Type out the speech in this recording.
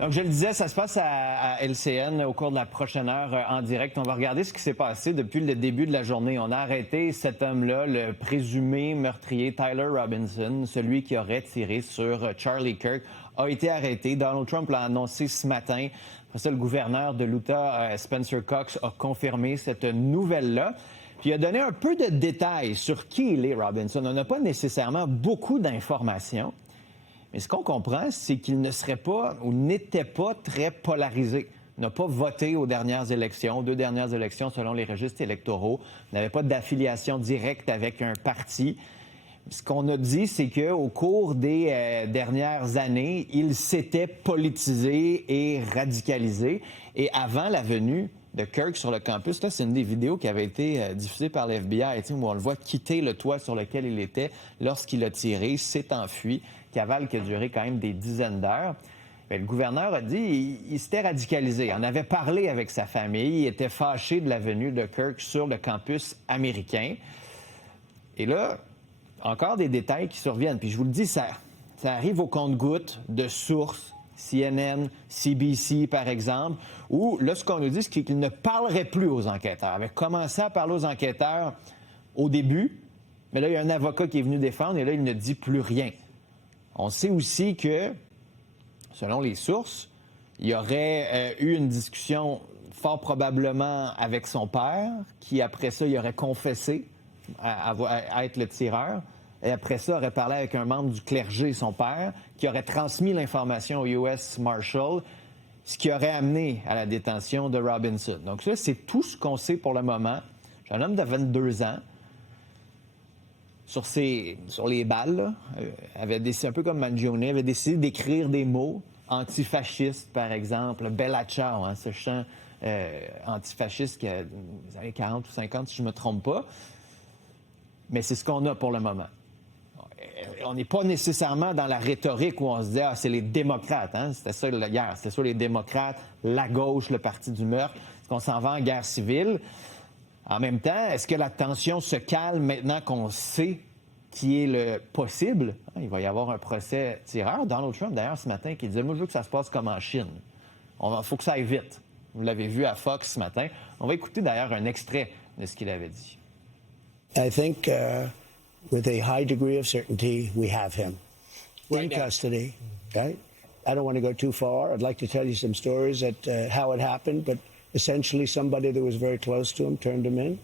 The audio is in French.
Donc, je le disais, ça se passe à LCN au cours de la prochaine heure en direct. On va regarder ce qui s'est passé depuis le début de la journée. On a arrêté cet homme-là, le présumé meurtrier Tyler Robinson, celui qui aurait tiré sur Charlie Kirk, a été arrêté. Donald Trump l'a annoncé ce matin. Après ça, le gouverneur de l'Utah, Spencer Cox, a confirmé cette nouvelle-là. Puis il a donné un peu de détails sur qui il est, Robinson. On n'a pas nécessairement beaucoup d'informations. Mais ce qu'on comprend, c'est qu'il ne serait pas ou n'était pas très polarisé. Il n'a pas voté aux dernières élections, 2 dernières élections selon les registres électoraux. Il n'avait pas d'affiliation directe avec un parti. Ce qu'on a dit, c'est qu'au cours des dernières années, il s'était politisé et radicalisé. Et avant la venue de Kirk sur le campus, là, c'est une des vidéos qui avait été diffusée par l'FBI, où on le voit quitter le toit sur lequel il était lorsqu'il a tiré, s'est enfui. Cavale qui a duré quand même des dizaines d'heures. Bien, le gouverneur a dit qu'il s'était radicalisé. Il en avait parlé avec sa famille. Il était fâché de la venue de Kirk sur le campus américain. Et là, encore des détails qui surviennent. Puis je vous le dis, ça arrive au compte-gouttes de sources, CNN, CBC, par exemple, où là, ce qu'on nous dit, c'est qu'il ne parlerait plus aux enquêteurs. Il avait commencé à parler aux enquêteurs au début, mais là, il y a un avocat qui est venu défendre et là, il ne dit plus rien. On sait aussi que, selon les sources, il y aurait eu une discussion fort probablement avec son père, qui après ça, il aurait confessé à être le tireur. Et après ça, aurait parlé avec un membre du clergé, son père, qui aurait transmis l'information au US Marshal, ce qui aurait amené à la détention de Robinson. Donc ça, c'est tout ce qu'on sait pour le moment. C'est un homme de 22 ans. Sur les balles, avait décidé, un peu comme Mangione, avait décidé d'écrire des mots antifascistes, par exemple. Bella Ciao, ce chant antifasciste qui a des années 40 ou 50, si je ne me trompe pas. Mais c'est ce qu'on a pour le moment. On n'est pas nécessairement dans la rhétorique où on se dit « Ah, c'est les démocrates. » C'était ça hier. C'était ça les démocrates, la gauche, le parti du meurtre. Est-ce qu'on s'en va en guerre civile? En même temps, est-ce que la tension se calme maintenant qu'on sait qui est le possible? Il va y avoir un procès tireur. Donald Trump, d'ailleurs, ce matin, qui disait « Moi, je veux que ça se passe comme en Chine. Il faut que ça aille vite. » Vous l'avez vu à Fox ce matin. On va écouter d'ailleurs un extrait de ce qu'il avait dit. I think with a high degree of certainty, we have him in custody. Okay? I don't want to go too far. I'd like to tell you some stories at how it happened, but essentially somebody that was very close to him turned him in.